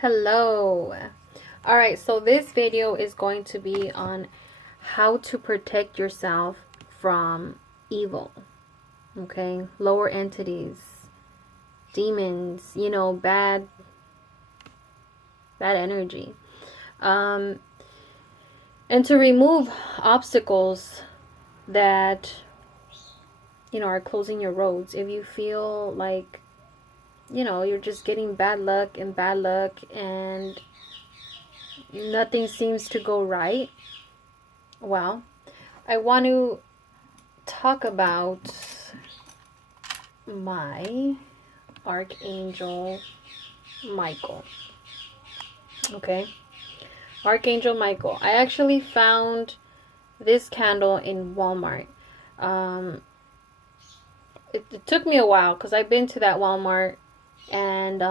Hello. All right, so this video is going to be on how to protect yourself from evil. Okay, lower entities, demons, bad energy. And to remove obstacles that are closing your roads. If you feel like you're just getting bad luck and nothing seems to go right, well, I want to talk about my Archangel Michael. Okay, Archangel Michael. I actually found this candle in Walmart. It took me a while because I've been to that Walmart and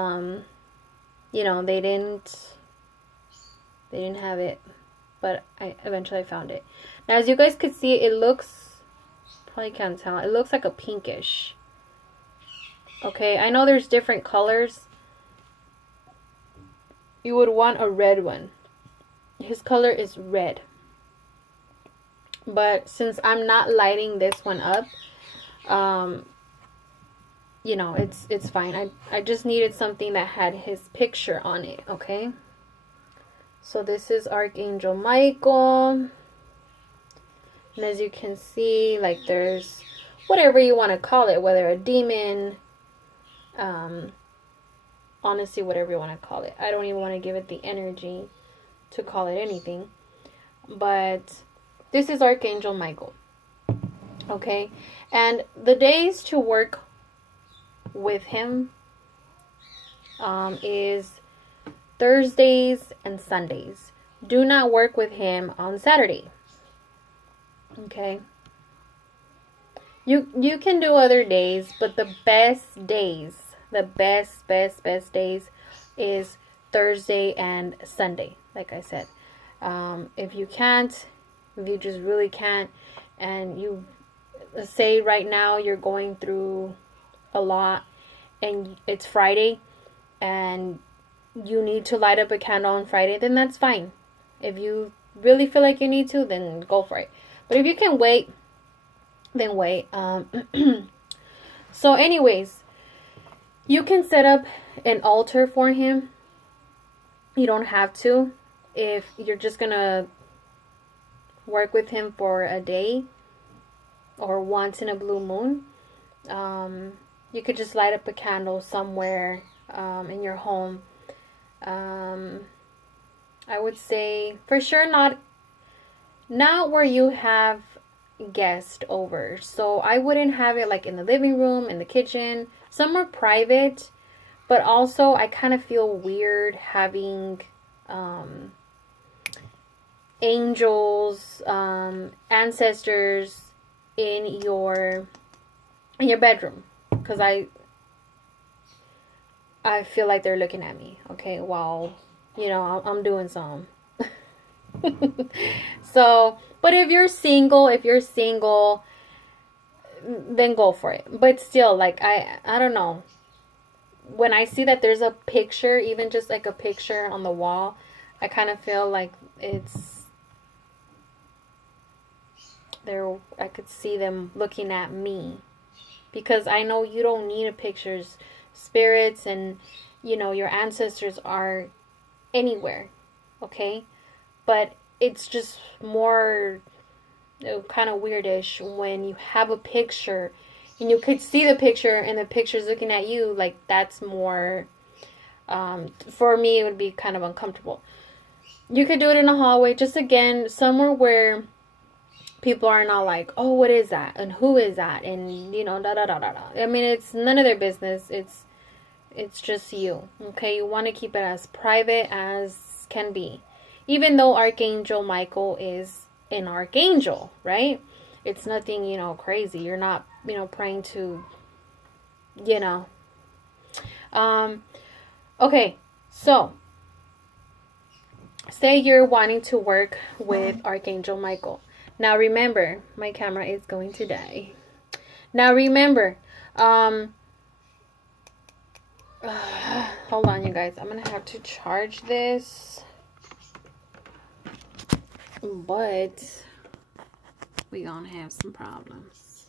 they didn't have it, but I eventually found it. Now, as you guys could see, it looks, probably can't tell, it looks like a pinkish. Okay, I know there's different colors. You would want a red one. His color is red. But since I'm not lighting this one up, it's fine. I just needed something that had his picture on it, okay? So this is Archangel Michael. And as you can see, like, there's whatever you want to call it, whether a demon, honestly, whatever you want to call it. I don't even want to give it the energy to call it anything. But this is Archangel Michael. Okay? And the days to work with him is Thursdays and Sundays. Do not work with him on Saturday. Okay? You can do other days, but the best days, the best days is Thursday and Sunday, like I said. If you just really can't, and you say right now you're going through a lot and it's Friday and you need to light up a candle on Friday, then that's fine. If you really feel like you need to, then go for it. But if you can wait, then wait. So anyways, you can set up an altar for him. You don't have to. If you're just gonna work with him for a day or once in a blue moon, you could just light up a candle somewhere in your home. I would say for sure not where you have guests over. So I wouldn't have it like in the living room, in the kitchen, somewhere private. But also I kind of feel weird having angels, ancestors in your bedroom, because I feel like they're looking at me, okay, while I'm doing some. So, but if you're single, then go for it. But still, like, I don't know, when I see that there's a picture, even just like a picture on the wall, I kind of feel like it's there. I could see them looking at me, because I know you don't need a pictures. Spirits and your ancestors are anywhere, okay? But it's just more kind of weirdish when you have a picture and you could see the picture and the picture's looking at you. Like, that's more, for me, it would be kind of uncomfortable. You could do it in a hallway, just again, somewhere where people are not like, oh, what is that? And who is that? And, da da da da da. I mean, it's none of their business. It's just you, okay? You want to keep it as private as can be. Even though Archangel Michael is an archangel, right? It's nothing, crazy. You're not, praying to, Okay, so say you're wanting to work with Archangel Michael. Now remember, my camera is going to die. Now remember, Hold on, you guys. I'm gonna have to charge this, but we gonna have some problems.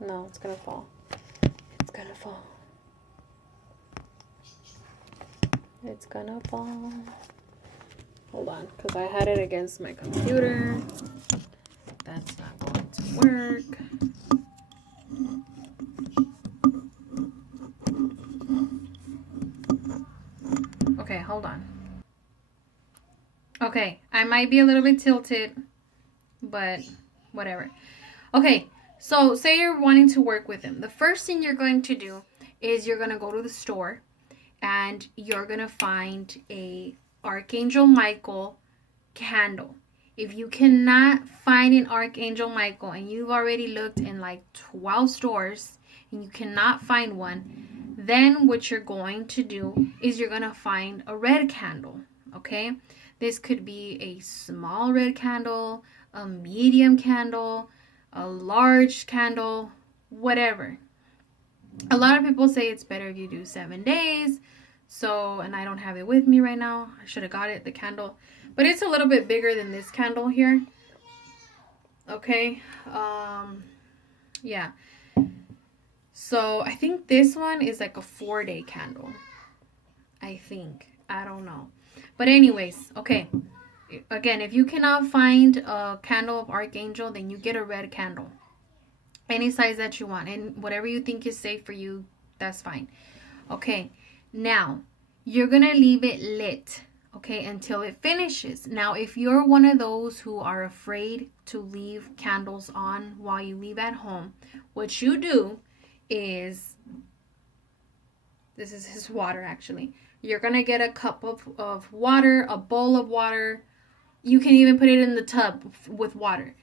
No, it's gonna fall. It's gonna fall. It's gonna fall. Hold on, because I had it against my computer. That's not going to work. Okay, hold on. Okay, I might be a little bit tilted, but whatever. Okay, so say you're wanting to work with him. The first thing you're going to do is you're going to go to the store and you're going to find a Arcangel Michael candle. If you cannot find an Arcangel Michael and you've already looked in like 12 stores and you cannot find one, then what you're going to do is you're going to find a red candle, okay? This could be a small red candle, a medium candle, a large candle, whatever. A lot of people say it's better if you do 7 days. So, and I don't have it with me right now. I should have got it, the candle. But it's a little bit bigger than this candle here. Okay. Yeah. So, I think this one is like a 4-day candle. I think. I don't know. But anyways, okay. Again, if you cannot find a candle of Archangel, then you get a red candle. Any size that you want. And whatever you think is safe for you, that's fine. Okay. Now, you're going to leave it lit, okay, until it finishes. Now, if you're one of those who are afraid to leave candles on while you leave at home, what you do is, this is his water actually. You're going to get a cup of water, a bowl of water. You can even put it in the tub with water,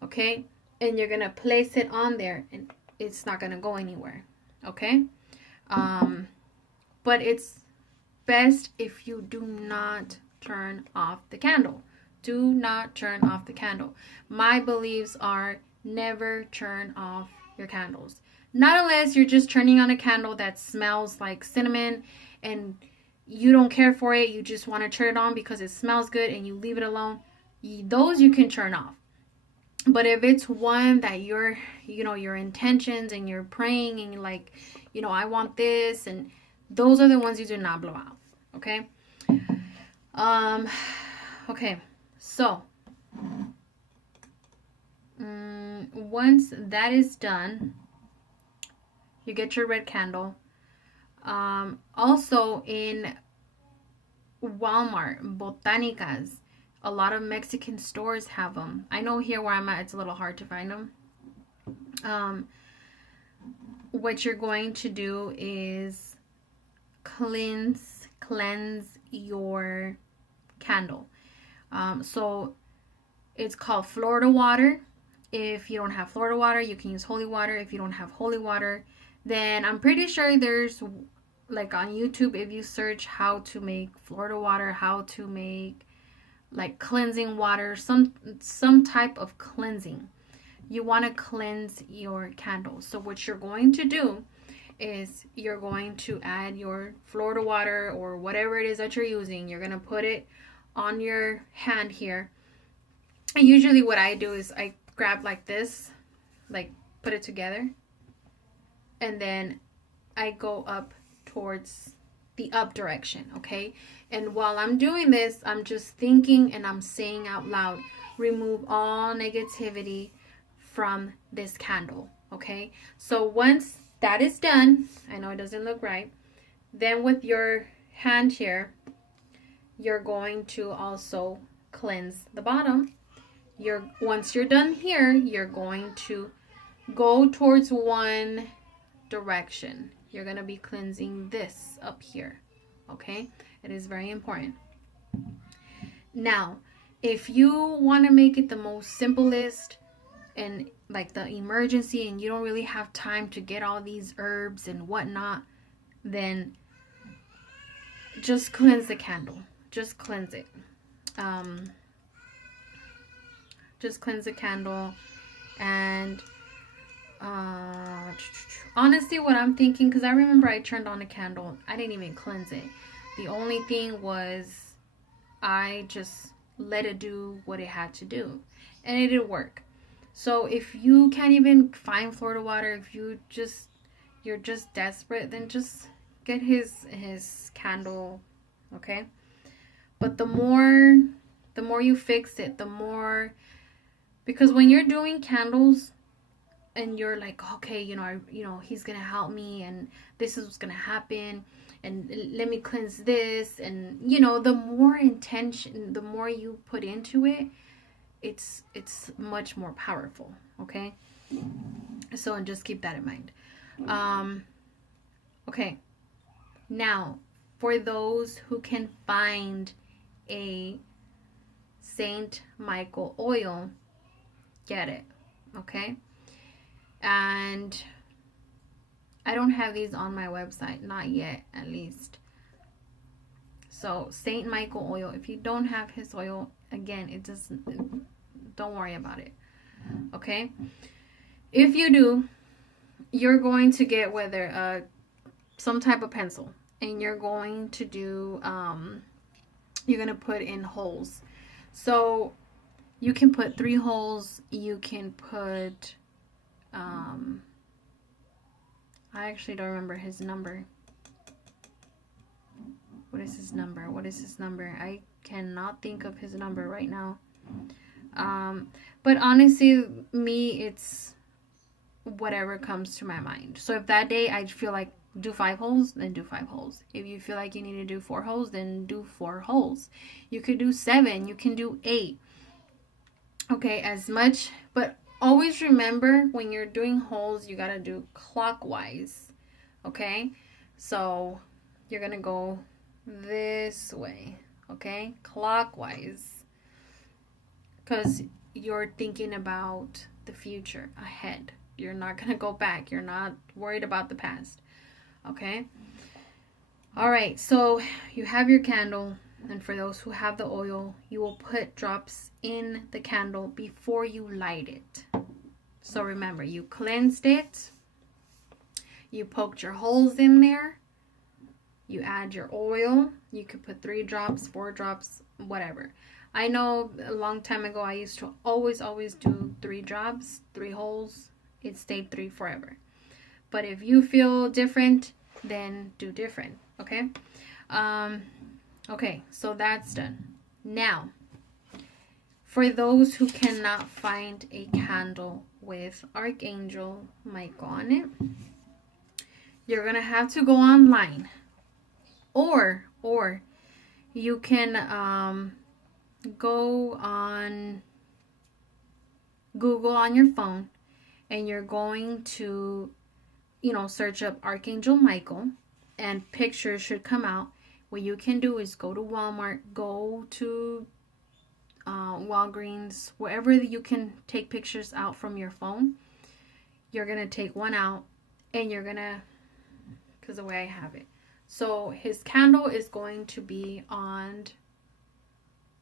okay? And you're going to place it on there and it's not going to go anywhere, okay? But it's best if you do not turn off the candle. Do not turn off the candle. My beliefs are never turn off your candles. Not unless you're just turning on a candle that smells like cinnamon and you don't care for it. You just want to turn it on because it smells good and you leave it alone. Those you can turn off. But if it's one that your intentions and you're praying and you're like, I want this, and those are the ones you do not blow out. Okay. Okay. So, once that is done, you get your red candle. Also in Walmart, Botanicas, a lot of Mexican stores have them. I know here where I'm at, it's a little hard to find them. What you're going to do is cleanse your candle. So it's called Florida water. If you don't have Florida water, you can use holy water. If you don't have holy water, then I'm pretty sure there's, like on YouTube, if you search how to make Florida water, how to make like cleansing water, some type of cleansing. You want to cleanse your candle. So what you're going to do is you're going to add your Florida water or whatever it is that you're using. You're going to put it on your hand here. And usually what I do is I grab like this, like put it together. And then I go up towards the up direction, okay? And while I'm doing this, I'm just thinking and I'm saying out loud, remove all negativity from this candle, okay? So once that is done, I know it doesn't look right, then with your hand here, you're going to also cleanse the bottom. Once you're done here, you're going to go towards one direction. You're going to be cleansing this up here, okay? It is very important. Now, if you want to make it the most simplest and like the emergency and you don't really have time to get all these herbs and whatnot, then just cleanse the candle. Just cleanse it. Just cleanse the candle. And Honestly, what I'm thinking, because I remember I turned on a candle, I didn't even cleanse it. The only thing was I just let it do what it had to do, and it did work. So if you can't even find Florida water, if you're just desperate, then just get his candle, okay? But the more you fix it, the more, because when you're doing candles and you're like, okay, he's gonna help me, and this is what's gonna happen, and let me cleanse this, and the more intention, the more you put into it, it's much more powerful, okay? So, and just keep that in mind. Okay, now for those who can find a Saint Michael oil, get it, okay? And I don't have these on my website, not yet, at least. So Saint Michael oil, if you don't have his oil, again, it doesn't, don't worry about it, okay? If you do, you're going to get whether some type of pencil, and you're going to do you're going to put in holes. So you can put 3 holes, you can put I actually don't remember his number. What is his number? What is his number? I cannot think of his number right now. But honestly, me, it's whatever comes to my mind. So if that day I feel like do 5 holes, then do 5 holes. If you feel like you need to do 4 holes, then do 4 holes. You could do 7, you can do 8. Okay, as much, but always remember when you're doing holes, you gotta do clockwise. Okay, so you're gonna go this way, okay, clockwise, because you're thinking about the future ahead. You're not gonna go back. You're not worried about the past, okay? All right, so you have your candle, and for those who have the oil, you will put drops in the candle before you light it. So remember, you cleansed it, you poked your holes in there, you add your oil. You could put 3 drops, 4 drops, whatever. I know a long time ago I used to always do 3 drops, 3 holes. It stayed 3 forever. But if you feel different, then do different, okay? Okay, so that's done. Now, for those who cannot find a candle with Arcangel Michael on it, you're going to have to go online. Or you can go on Google on your phone, and you're going to, search up Arcangel Michael, and pictures should come out. What you can do is go to Walmart, go to Walgreens, wherever you can take pictures out from your phone. You're going to take one out, and you're going to, because the way I have it. So his candle is going to be on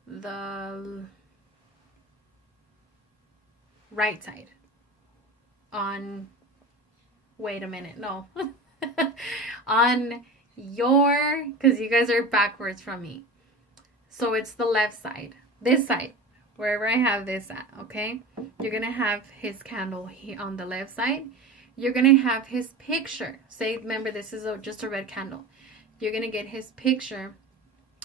the right side. Wait a minute, no. On your, because you guys are backwards from me. So it's the left side. This side, wherever I have this at, okay? You're going to have his candle here on the left side. You're going to have his picture. Say, remember, this is just a red candle. You're going to get his picture,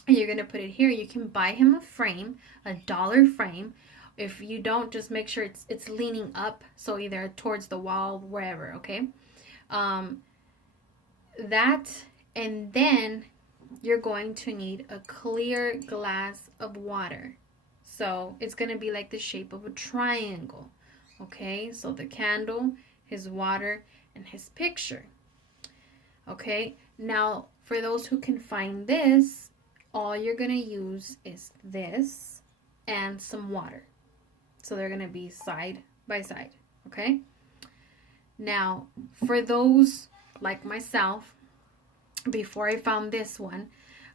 and you're going to put it here. You can buy him a frame, a $1 frame. If you don't, just make sure it's leaning up, so either towards the wall, wherever, okay? That, and then you're going to need a clear glass of water. So it's going to be like the shape of a triangle, okay? So the candle, his water, and his picture. Okay, now for those who can find this, all you're going to use is this and some water. So they're going to be side by side, okay? Now, for those like myself, before I found this one,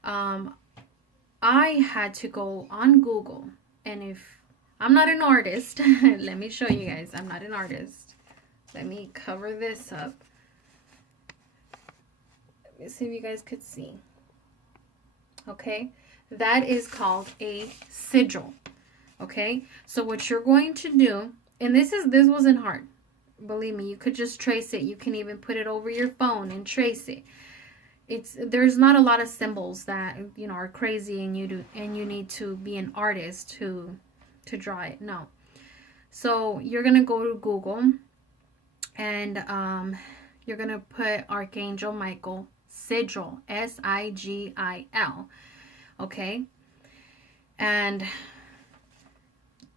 I had to go on Google. And if I'm not an artist, let me show you guys. I'm not an artist. Let me cover this up. Let me see if you guys could see. Okay, that is called a sigil. Okay, so what you're going to do, and this wasn't hard. Believe me, you could just trace it. You can even put it over your phone and trace it. There's not a lot of symbols that are crazy and you need to be an artist to draw it. No. So you're gonna go to Google and you're gonna put Archangel Michael sigil, SIGIL. Okay, and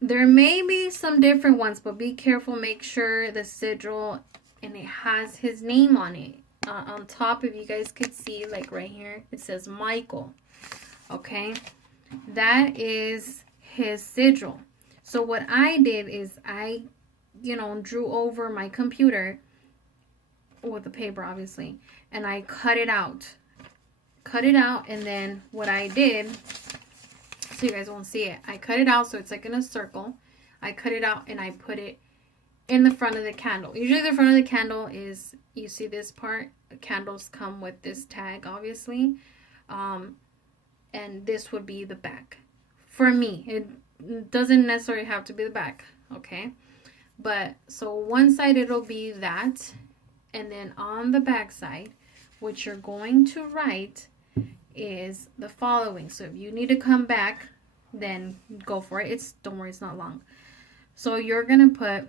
there may be some different ones, but be careful. Make sure the sigil and it has his name on it. On top, if you guys could see, like right here, it says Michael. Okay, that is his sigil. So what I did is I, drew over my computer with the paper, obviously, and I cut it out. And then what I did, so you guys won't see it, I cut it out so it's like in a circle. I cut it out and I put it in the front of the candle. Usually the front of the candle is, you see this part, candles come with this tag, obviously, and this would be the back. For me, it doesn't necessarily have to be the back, okay? But so one side it'll be that, and then on the back side, what you're going to write is the following. So if you need to come back, then go for it. Don't worry, it's not long. So you're gonna put,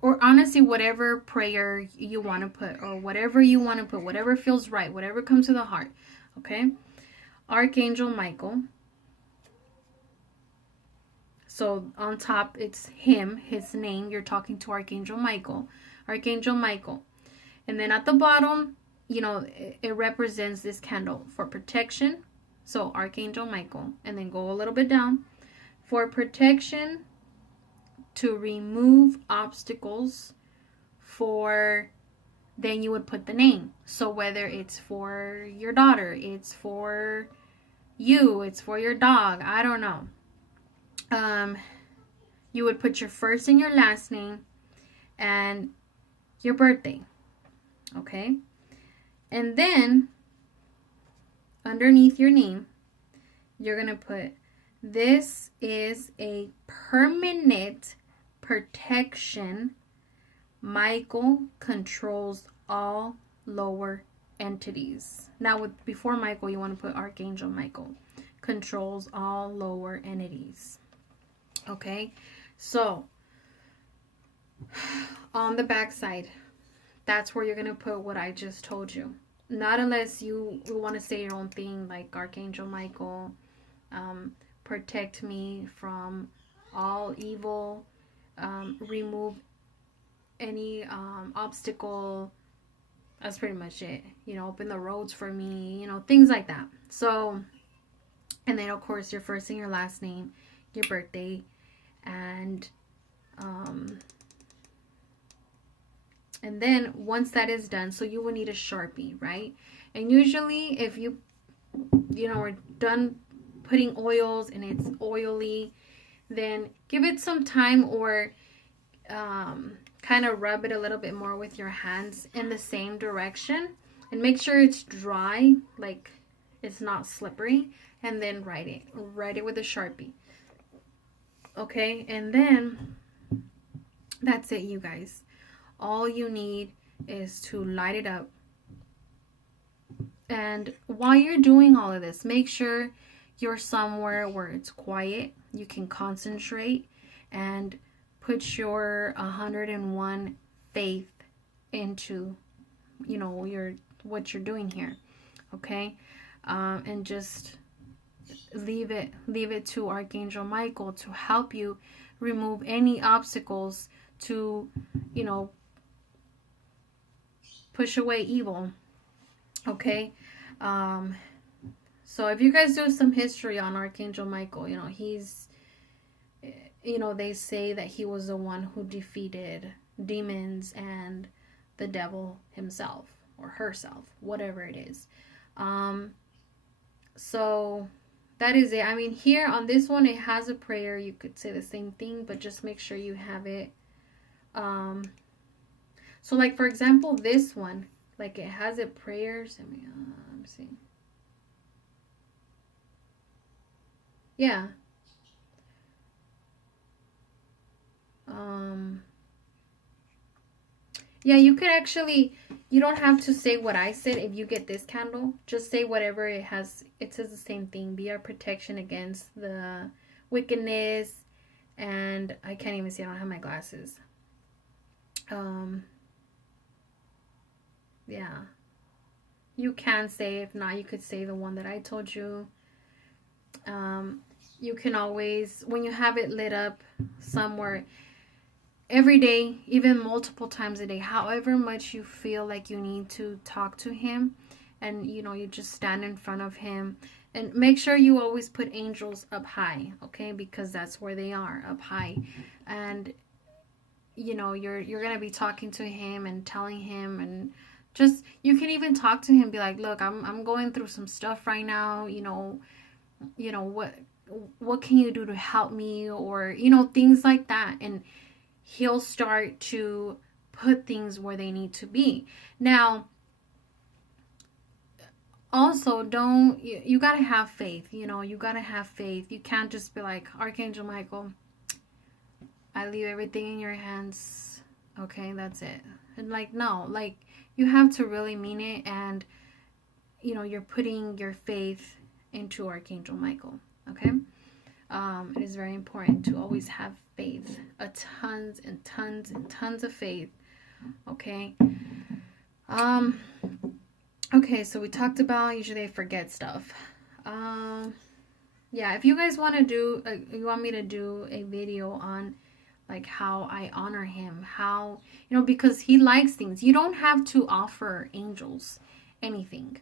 or honestly, whatever prayer you want to put, or whatever you want to put, whatever feels right, whatever comes to the heart, okay? Archangel Michael. So on top, it's him, his name. You're talking to Archangel Michael. Archangel Michael. And then at the bottom, it represents this candle for protection. So Archangel Michael. And then go a little bit down. For protection, to remove obstacles, then you would put the name. So whether it's for your daughter, it's for you, it's for your dog, I don't know. You would put your first and your last name and your birthday. Okay? And then underneath your name, you're going to put, this is a permanent protection. Michael controls all lower entities. Now, before Michael, you want to put Archangel Michael. Controls all lower entities. Okay? So, on the back side, that's where you're going to put what I just told you. Not unless you want to say your own thing, like Archangel Michael, protect me from all evil, remove any obstacle. That's pretty much it. Open the roads for me, things like that. So, and then of course your first and your last name, your birthday, and then once that is done, so you will need a Sharpie, right? And usually if you are done putting oils and it's oily, then give it some time, or kind of rub it a little bit more with your hands in the same direction, and make sure it's dry, like it's not slippery, and then write it with a Sharpie. Okay, and then that's it, you guys. All you need is to light it up. And while you're doing all of this, make sure you're somewhere where it's quiet, you can concentrate, and put your 101 faith into what you're doing here. Okay, and just leave it to Archangel Michael to help you remove any obstacles, to push away evil. Okay, so if you guys do some history on Archangel Michael, he's, they say that he was the one who defeated demons and the devil himself or herself, whatever it is. So that is it. I mean, here on this one, it has a prayer. You could say the same thing, but just make sure you have it So like, for example, this one, like it has it prayers. Let me see. Yeah. Um, yeah, you could actually, you don't have to say what I said if you get this candle. Just say whatever it has. It says the same thing. Be our protection against the wickedness. And I can't even see. I don't have my glasses. Yeah. You can say, if not, you could say the one that I told you. You can always, when you have it lit up somewhere, every day, even multiple times a day, however much you feel like you need to talk to him, and you just stand in front of him, and make sure you always put angels up high, okay? Because that's where they are, up high. And you're gonna be talking to him and telling him, and just, you can even talk to him, be like, look, I'm going through some stuff right now, what can you do to help me, or things like that. And he'll start to put things where they need to be. Now, also, don't you gotta have faith. You gotta have faith. You can't just be like, Archangel Michael, I leave everything in your hands, okay, that's it. And like, no, like, you have to really mean it. And you're putting your faith into Archangel Michael, okay? It is very important to always have faith, tons and tons and tons of faith, okay? Okay, so we talked about usually I forget stuff. Yeah, if you guys want to do, you want me to do a video on like how I honor him, how, because he likes things. You don't have to offer angels anything.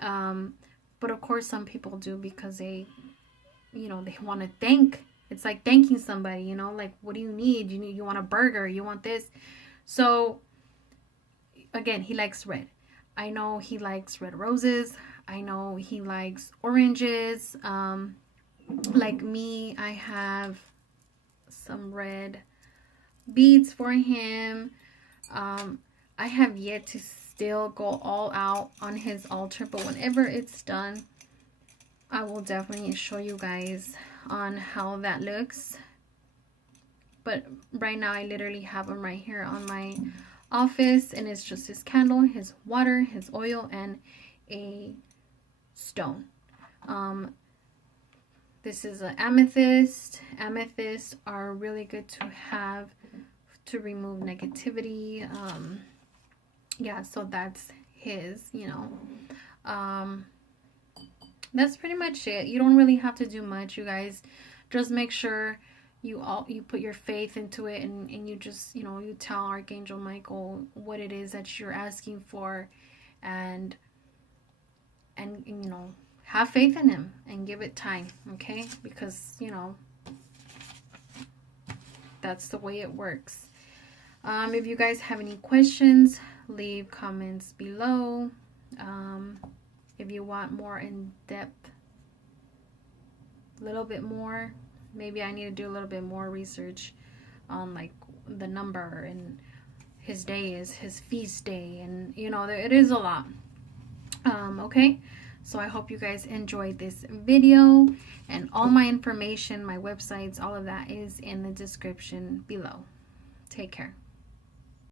But of course some people do, because they want to thank. It's like thanking somebody, like, what do you need? You want a burger, you want this. So again, he likes red. I know he likes red roses. I know he likes oranges. Like me, I have some red beads for him. I have yet to still go all out on his altar, but whenever it's done, I will definitely show you guys on how that looks. But right now I literally have him right here on my office, and it's just his candle, his water, his oil, and a stone. This is an amethyst. Amethysts are really good to have to remove negativity. Yeah, so that's his, that's pretty much it. You don't really have to do much, you guys. Just make sure you put your faith into it, and you just, you tell Archangel Michael what it is that you're asking for, and have faith in him and give it time, okay? Because that's the way it works. If you guys have any questions, leave comments below. If you want more in depth, a little bit more, maybe I need to do a little bit more research on like the number and his days, his feast day, and it is a lot. Okay, so I hope you guys enjoyed this video, and all my information, my websites, all of that is in the description below. Take care.